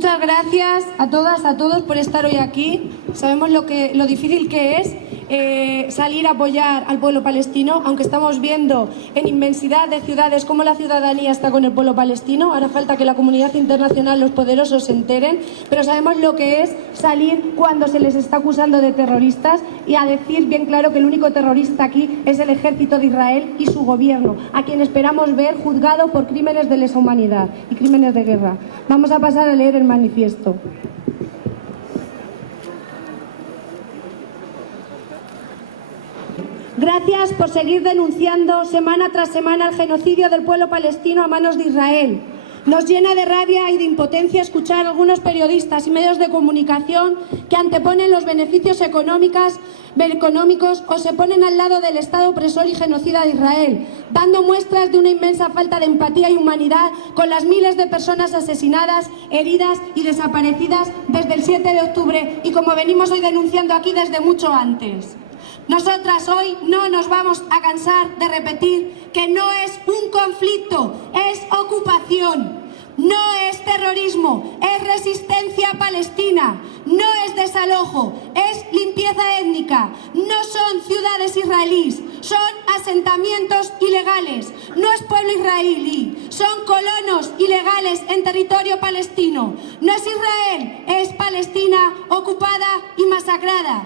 Muchas gracias a todas, a todos por estar hoy aquí. Sabemos lo difícil que es salir a apoyar al pueblo palestino, aunque estamos viendo en inmensidad de ciudades cómo la ciudadanía está con el pueblo palestino. Ahora falta que la comunidad internacional, los poderosos, se enteren, pero sabemos lo que es salir cuando se les está acusando de terroristas y a decir bien claro que el único terrorista aquí es el ejército de Israel y su gobierno, a quien esperamos ver juzgado por crímenes de lesa humanidad y crímenes de guerra. Vamos a pasar a leer el manifiesto. Gracias por seguir denunciando semana tras semana el genocidio del pueblo palestino a manos de Israel. Nos llena de rabia y de impotencia escuchar a algunos periodistas y medios de comunicación que anteponen los beneficios económicos o se ponen al lado del Estado opresor y genocida de Israel, dando muestras de una inmensa falta de empatía y humanidad con las miles de personas asesinadas, heridas y desaparecidas desde el 7 de octubre y como venimos hoy denunciando aquí desde mucho antes. Nosotras hoy no nos vamos a cansar de repetir que no es un conflicto, es ocupación. No es terrorismo, es resistencia palestina, no es desalojo, es limpieza étnica, no son ciudades israelíes, son asentamientos ilegales, no es pueblo israelí, son colonos ilegales en territorio palestino, no es Israel, es Palestina ocupada y masacrada.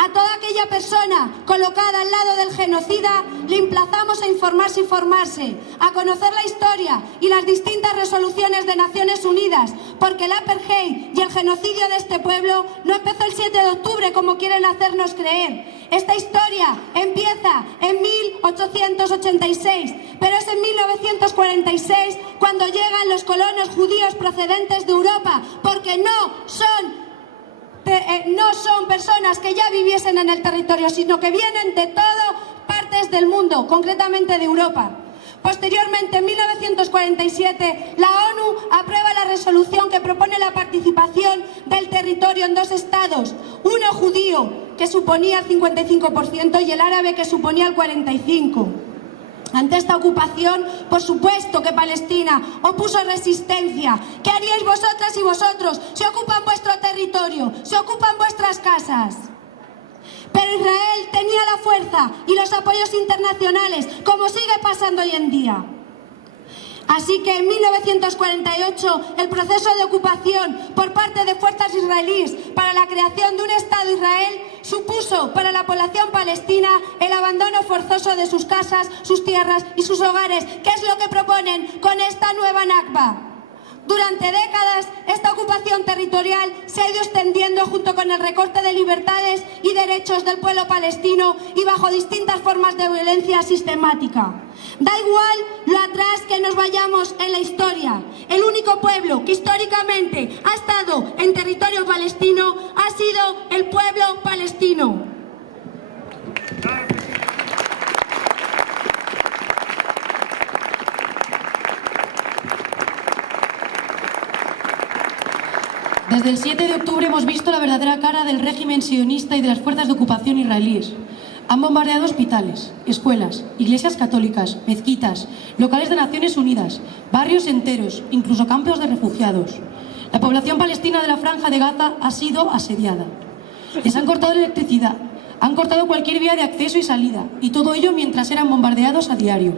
A toda aquella persona colocada al lado del genocida le emplazamos a informarse y formarse, a conocer la historia y las distintas resoluciones de Naciones Unidas, porque el apartheid y el genocidio de este pueblo no empezó el 7 de octubre como quieren hacernos creer. Esta historia empieza en 1886, pero es en 1946 cuando llegan los colonos judíos procedentes de Europa, porque no son personas que ya viviesen en el territorio, sino que vienen de todas partes del mundo, concretamente de Europa. Posteriormente, en 1947, la ONU aprueba la resolución que propone la participación del territorio en dos estados, uno judío, que suponía el 55%, y el árabe, que suponía el 45%. Ante esta ocupación, por supuesto que Palestina opuso resistencia. ¿Qué haríais vosotras y vosotros si ocupan vuestro territorio, si ocupan vuestras casas? Pero Israel tenía la fuerza y los apoyos internacionales, como sigue pasando hoy en día. Así que en 1948 el proceso de ocupación por parte de fuerzas israelíes para la creación de un Estado Israel supuso para la población palestina el abandono forzoso de sus casas, sus tierras y sus hogares, que es lo que proponen con esta nueva Nakba. Durante décadas, esta ocupación territorial se ha ido extendiendo junto con el recorte de libertades y derechos del pueblo palestino y bajo distintas formas de violencia sistemática. Da igual lo atrás que nos vayamos en la historia. El único pueblo que históricamente ha estado en territorio palestino ha sido el pueblo palestino. Desde el 7 de octubre hemos visto la verdadera cara del régimen sionista y de las fuerzas de ocupación israelíes. Han bombardeado hospitales, escuelas, iglesias católicas, mezquitas, locales de Naciones Unidas, barrios enteros, incluso campos de refugiados. La población palestina de la Franja de Gaza ha sido asediada. Les han cortado la electricidad, han cortado cualquier vía de acceso y salida, y todo ello mientras eran bombardeados a diario.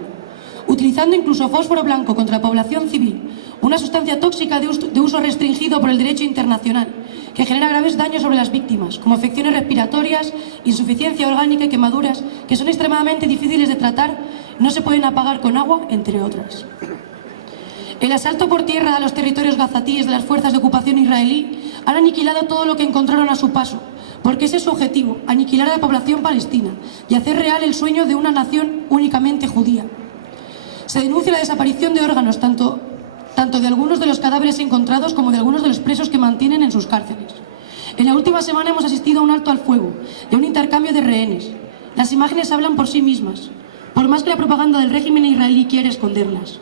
Utilizando incluso fósforo blanco contra la población civil, una sustancia tóxica de uso restringido por el derecho internacional, que genera graves daños sobre las víctimas, como afecciones respiratorias, insuficiencia orgánica y quemaduras, que son extremadamente difíciles de tratar, no se pueden apagar con agua, entre otras. El asalto por tierra a los territorios gazatíes de las fuerzas de ocupación israelí han aniquilado todo lo que encontraron a su paso, porque ese es su objetivo, aniquilar a la población palestina y hacer real el sueño de una nación únicamente judía. Se denuncia la desaparición de órganos, tanto de algunos de los cadáveres encontrados como de algunos de los presos que mantienen en sus cárceles. En la última semana hemos asistido a un alto al fuego y a un intercambio de rehenes. Las imágenes hablan por sí mismas, por más que la propaganda del régimen israelí quiere esconderlas.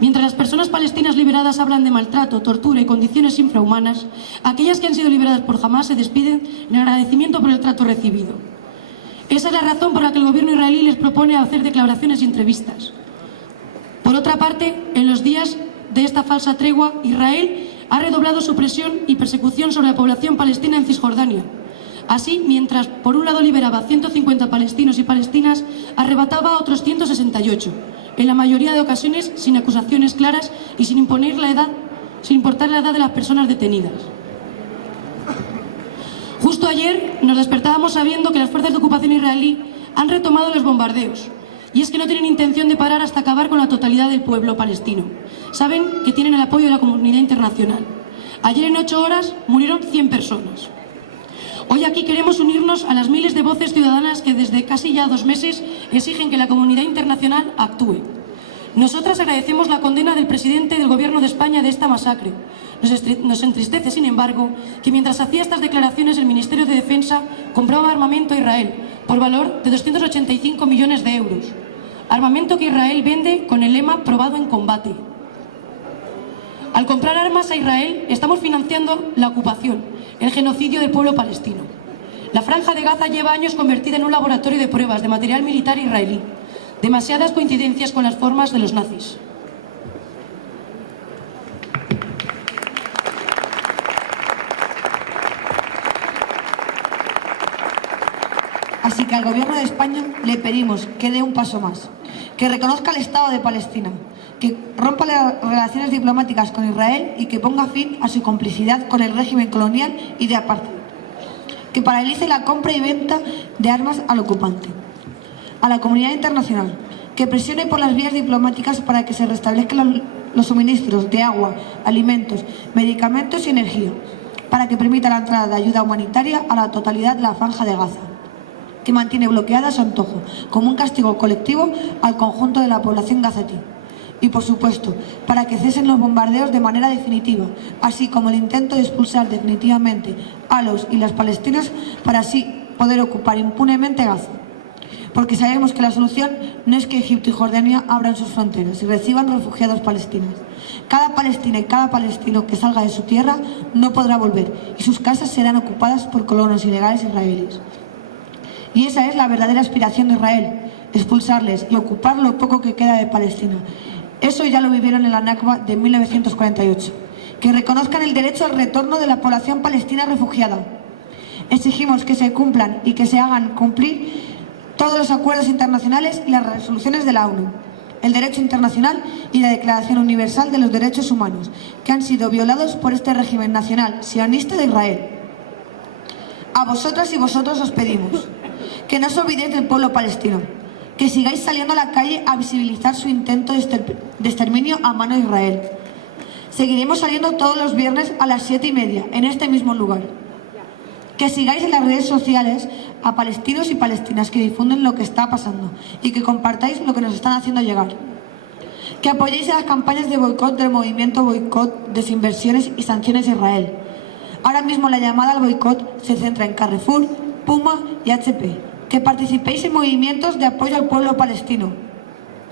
Mientras las personas palestinas liberadas hablan de maltrato, tortura y condiciones infrahumanas, aquellas que han sido liberadas por Hamás se despiden en agradecimiento por el trato recibido. Esa es la razón por la que el gobierno israelí les propone hacer declaraciones y entrevistas. Por otra parte, en los días de esta falsa tregua, Israel ha redoblado su presión y persecución sobre la población palestina en Cisjordania. Así, mientras por un lado liberaba a 150 palestinos y palestinas, arrebataba a otros 168, en la mayoría de ocasiones sin acusaciones claras y sin importar la edad de las personas detenidas. Justo ayer nos despertábamos sabiendo que las fuerzas de ocupación israelí han retomado los bombardeos. Y es que no tienen intención de parar hasta acabar con la totalidad del pueblo palestino. Saben que tienen el apoyo de la comunidad internacional. Ayer en 8 horas murieron 100 personas. Hoy aquí queremos unirnos a las miles de voces ciudadanas que desde casi ya 2 meses exigen que la comunidad internacional actúe. Nosotras agradecemos la condena del presidente del Gobierno de España de esta masacre. Nos entristece, sin embargo, que mientras hacía estas declaraciones el Ministerio de Defensa compraba armamento a Israel por valor de 285 millones de euros. Armamento que Israel vende con el lema probado en combate. Al comprar armas a Israel estamos financiando la ocupación, el genocidio del pueblo palestino. La Franja de Gaza lleva años convertida en un laboratorio de pruebas de material militar israelí. Demasiadas coincidencias con las formas de los nazis. Así que al Gobierno de España le pedimos que dé un paso más, que reconozca el Estado de Palestina, que rompa las relaciones diplomáticas con Israel y que ponga fin a su complicidad con el régimen colonial y de apartheid, que paralice la compra y venta de armas al ocupante. A la comunidad internacional, que presione por las vías diplomáticas para que se restablezcan los suministros de agua, alimentos, medicamentos y energía, para que permita la entrada de ayuda humanitaria a la totalidad de la Franja de Gaza, que mantiene bloqueada a su antojo, como un castigo colectivo al conjunto de la población gazatí. Y, por supuesto, para que cesen los bombardeos de manera definitiva, así como el intento de expulsar definitivamente a los y las palestinas para así poder ocupar impunemente Gaza. Porque sabemos que la solución no es que Egipto y Jordania abran sus fronteras y reciban refugiados palestinos. Cada palestina y cada palestino que salga de su tierra no podrá volver y sus casas serán ocupadas por colonos ilegales israelíes. Y esa es la verdadera aspiración de Israel, expulsarles y ocupar lo poco que queda de Palestina. Eso ya lo vivieron en la Nakba de 1948. Que reconozcan el derecho al retorno de la población palestina refugiada. Exigimos que se cumplan y que se hagan cumplir todos los acuerdos internacionales y las resoluciones de la ONU, el derecho internacional y la Declaración Universal de los Derechos Humanos, que han sido violados por este régimen nacional sionista de Israel. A vosotras y vosotros os pedimos que no os olvidéis del pueblo palestino, que sigáis saliendo a la calle a visibilizar su intento de exterminio a mano de Israel. Seguiremos saliendo todos los viernes a las 7:30 en este mismo lugar. Que sigáis en las redes sociales a palestinos y palestinas que difunden lo que está pasando y que compartáis lo que nos están haciendo llegar. Que apoyéis a las campañas de boicot del movimiento Boicot, Desinversiones y Sanciones a Israel. Ahora mismo la llamada al boicot se centra en Carrefour, Puma y HP. Que participéis en movimientos de apoyo al pueblo palestino.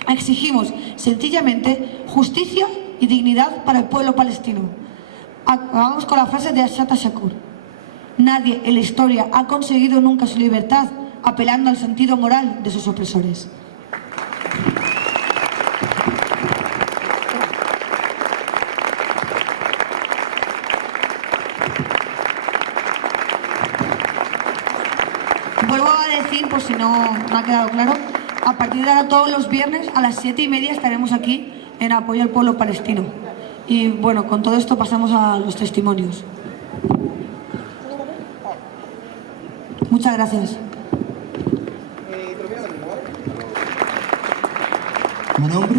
Exigimos, sencillamente, justicia y dignidad para el pueblo palestino. Acabamos con la frase de Assata Shakur. Nadie en la historia ha conseguido nunca su libertad apelando al sentido moral de sus opresores. Vuelvo a decir, por si no ha quedado claro, a partir de ahora todos los viernes a las 7:30 estaremos aquí en apoyo al pueblo palestino. Y bueno, con todo esto pasamos a los testimonios. Muchas gracias. Mi nombre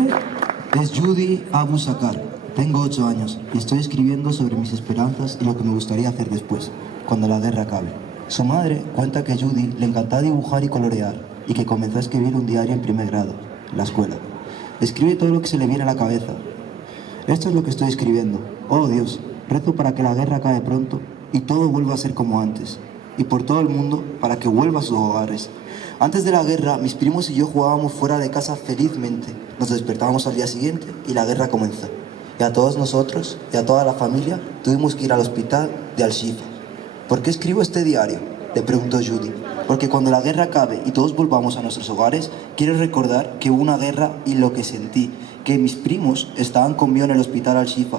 es Judy Abu Sakar. Tengo 8 años y estoy escribiendo sobre mis esperanzas y lo que me gustaría hacer después, cuando la guerra acabe. Su madre cuenta que a Judy le encantaba dibujar y colorear y que comenzó a escribir un diario en primer grado, en la escuela. Escribe todo lo que se le viene a la cabeza. Esto es lo que estoy escribiendo. Oh Dios, rezo para que la guerra acabe pronto y todo vuelva a ser como antes. Y por todo el mundo para que vuelva a sus hogares. Antes de la guerra, mis primos y yo jugábamos fuera de casa felizmente. Nos despertábamos al día siguiente y la guerra comenzó. Y a todos nosotros y a toda la familia tuvimos que ir al hospital de Al-Shifa. ¿Por qué escribo este diario?, le preguntó Judy. Porque cuando la guerra acabe y todos volvamos a nuestros hogares, quiero recordar que hubo una guerra y lo que sentí, que mis primos estaban conmigo en el hospital Al-Shifa.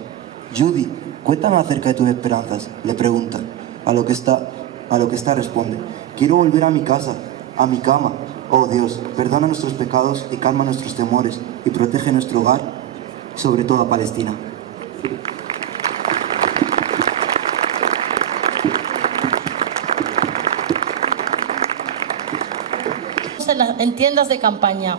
Judy, Cuéntame acerca de tus esperanzas, le pregunta. A lo que esta responde: quiero volver a mi casa, a mi cama. Oh Dios, perdona nuestros pecados y calma nuestros temores y protege nuestro hogar, sobre todo a Palestina. En tiendas de campaña.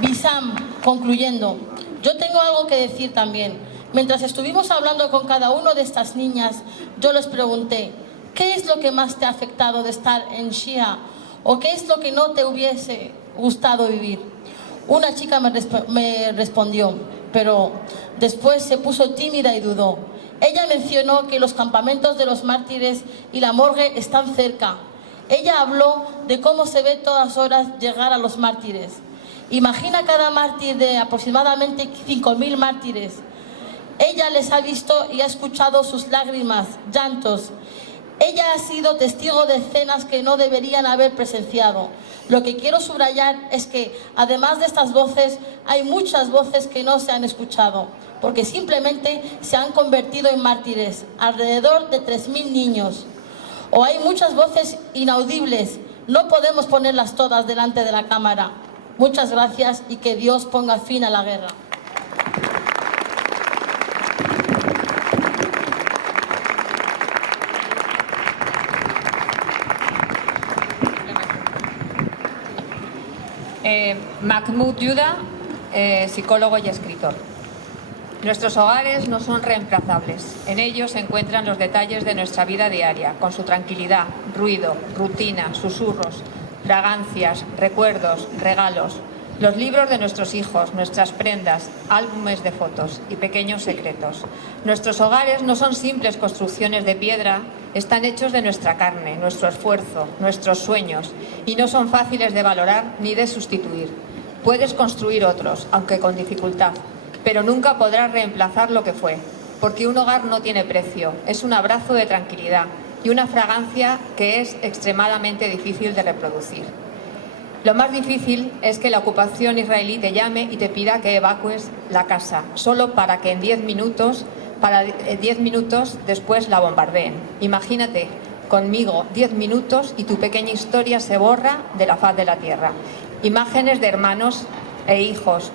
Bisam, concluyendo, yo tengo algo que decir también. Mientras estuvimos hablando con cada una de estas niñas, yo les pregunté, ¿qué es lo que más te ha afectado de estar en Shia? ¿O qué es lo que no te hubiese gustado vivir? Una chica me respondió, pero después se puso tímida y dudó. Ella mencionó que los campamentos de los mártires y la morgue están cerca. Ella habló de cómo se ve todas horas llegar a los mártires. Imagina cada mártir de aproximadamente 5.000 mártires. Ella les ha visto y ha escuchado sus lágrimas, llantos. Ella ha sido testigo de escenas que no deberían haber presenciado. Lo que quiero subrayar es que, además de estas voces, hay muchas voces que no se han escuchado, porque simplemente se han convertido en mártires, alrededor de 3.000 niños. O hay muchas voces inaudibles, no podemos ponerlas todas delante de la cámara. Muchas gracias y que Dios ponga fin a la guerra. Mahmoud Yuda, psicólogo y escritor. Nuestros hogares no son reemplazables. En ellos se encuentran los detalles de nuestra vida diaria, con su tranquilidad, ruido, rutina, susurros, fragancias, recuerdos, regalos, los libros de nuestros hijos, nuestras prendas, álbumes de fotos y pequeños secretos. Nuestros hogares no son simples construcciones de piedra, están hechos de nuestra carne, nuestro esfuerzo, nuestros sueños, y no son fáciles de valorar ni de sustituir. Puedes construir otros, aunque con dificultad, pero nunca podrás reemplazar lo que fue, porque un hogar no tiene precio, es un abrazo de tranquilidad y una fragancia que es extremadamente difícil de reproducir. Lo más difícil es que la ocupación israelí te llame y te pida que evacúes la casa, solo para que en 10 minutos después la bombardeen. Imagínate conmigo 10 minutos y tu pequeña historia se borra de la faz de la tierra. Imágenes de hermanos e hijos,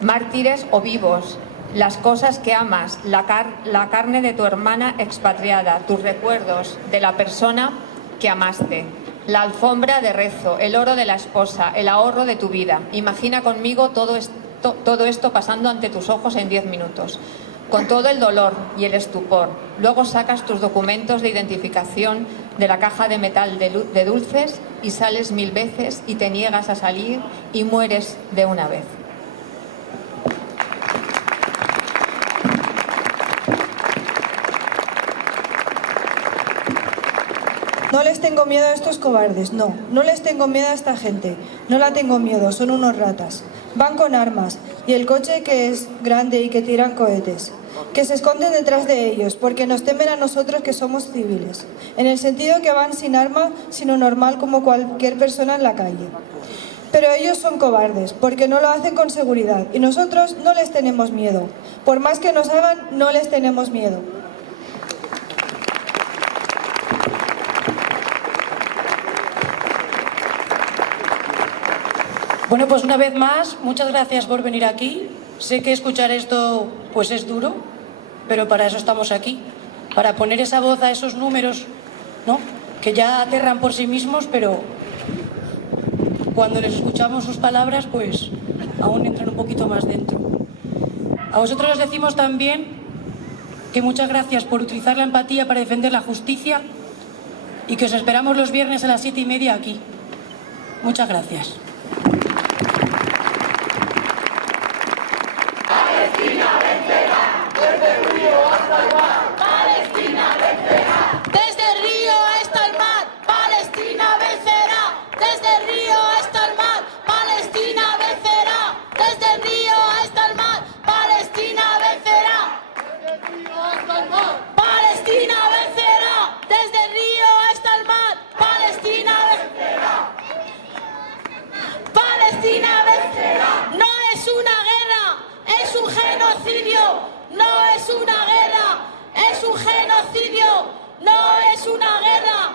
mártires o vivos, las cosas que amas, la carne de tu hermana expatriada, tus recuerdos de la persona que amaste, la alfombra de rezo, el oro de la esposa, el ahorro de tu vida. Imagina conmigo todo esto pasando ante tus ojos en 10 minutos, con todo el dolor y el estupor. Luego sacas tus documentos de identificación de la caja de metal de dulces y sales 1000 veces y te niegas a salir y mueres de una vez. No les tengo miedo a estos cobardes, no les tengo miedo a esta gente, no la tengo miedo, son unos ratas. Van con armas y el coche que es grande y que tiran cohetes, que se esconden detrás de ellos porque nos temen a nosotros que somos civiles, en el sentido que van sin arma, sino normal como cualquier persona en la calle. Pero ellos son cobardes porque no lo hacen con seguridad y nosotros no les tenemos miedo. Por más que nos hagan, no les tenemos miedo. Bueno, pues una vez más, muchas gracias por venir aquí. Sé que escuchar esto pues es duro, pero para eso estamos aquí, para poner esa voz a esos números, ¿no?, que ya aterran por sí mismos, pero cuando les escuchamos sus palabras, pues aún entran un poquito más dentro. A vosotros os decimos también que muchas gracias por utilizar la empatía para defender la justicia y que os esperamos los viernes a las 7:30 aquí. Muchas gracias. Desde el río hasta el mar, Palestina vencerá. Desde el río hasta el mar, Palestina vencerá. Desde el río hasta el mar, Palestina vencerá. Desde el río hasta el mar, Palestina vencerá. Desde el río hasta el mar, Palestina vencerá. Es un genocidio, no es una guerra. Es un genocidio, no es una guerra.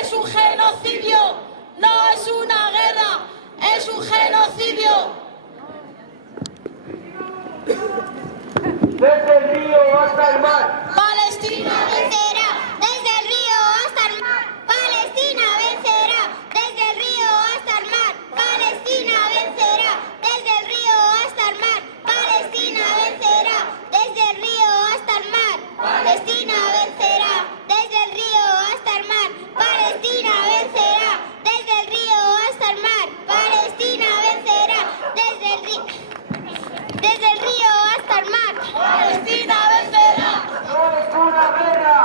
Es un genocidio, no es una guerra. Es un genocidio. Desde el río hasta el mar. Palestina vencerá, desde el río hasta el mar. Palestina vencerá, desde el río hasta el mar. Palestina vencerá, desde el río hasta el mar. Palestina vencerá, desde el río hasta el mar. Palestina vencerá, desde el río hasta el mar. Palestina vencerá, desde el río hasta el mar. Palestina vencerá, desde el río hasta el mar. Palestina vencerá. No es una guerra.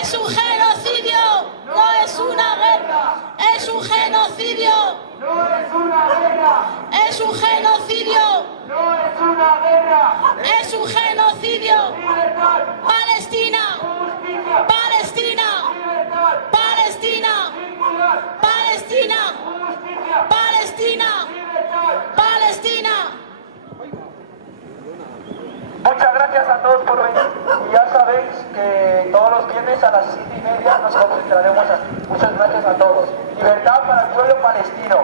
Es un genocidio, no es una guerra. Es un genocidio, No es una guerra. es un genocidio, No es una guerra. es un genocidio. Libertad. Palestina, Justicia. Palestina, Libertad. Palestina, Impunidad. Palestina, Justicia. Palestina, Libertad. Palestina. Muchas gracias a todos por venir. Y ya sabéis que todos los viernes a las 7:30 nos concentraremos aquí. Muchas gracias a todos. Libertad para el pueblo palestino.